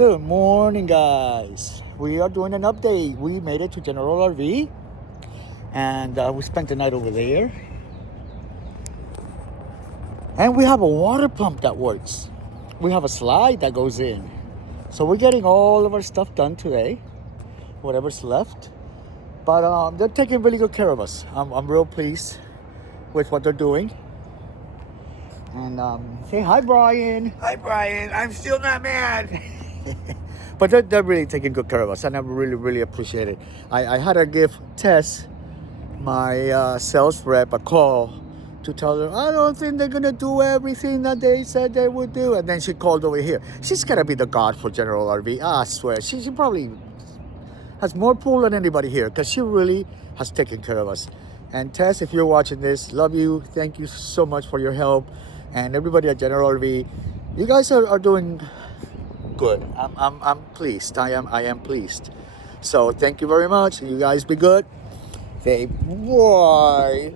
Good morning, guys. We are doing an update. We made it to General RV and we spent the night over there. And we have a water pump that works. We have a slide that goes in. So we're getting all of our stuff done today, whatever's left. But they're taking really good care of us. I'm real pleased with what they're doing. And say hi, Brian. Hi, Brian. I'm still not mad. But they're really taking good care of us, and I really appreciate it. I had to give Tess, my sales rep, a call to tell her, I don't think they're going to do everything that they said they would do. And then she called over here. She's going to be the god for General RV. I swear. She probably has more pull than anybody here because she really has taken care of us. And Tess, if you're watching this, love you. Thank you so much for your help. And everybody at General RV, you guys are doing good. I'm pleased. I am pleased. So thank you very much. You guys be good. Say bye.